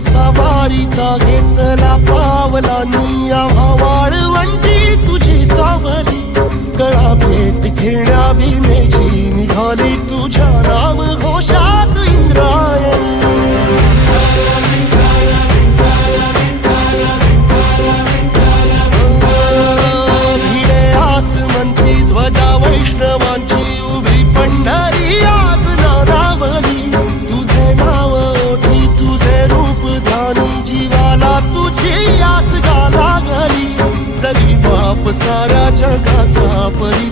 सवारीचा घेतला पावलांनी आम्हा वाळवंटी तुझी सावली गळा भेट घेण्या भीमेची निघाली तुझ्या नाम घोषात इंद्रायणी भिडे आसमंती ध्वजा वैष्णवांची उभी पंढरी आज नानावली तुझे नाव ओठी तुझे रूप ध्यानी जीवाला तुझी आस गाला गली जरी बाप साऱ्या जगाचा परी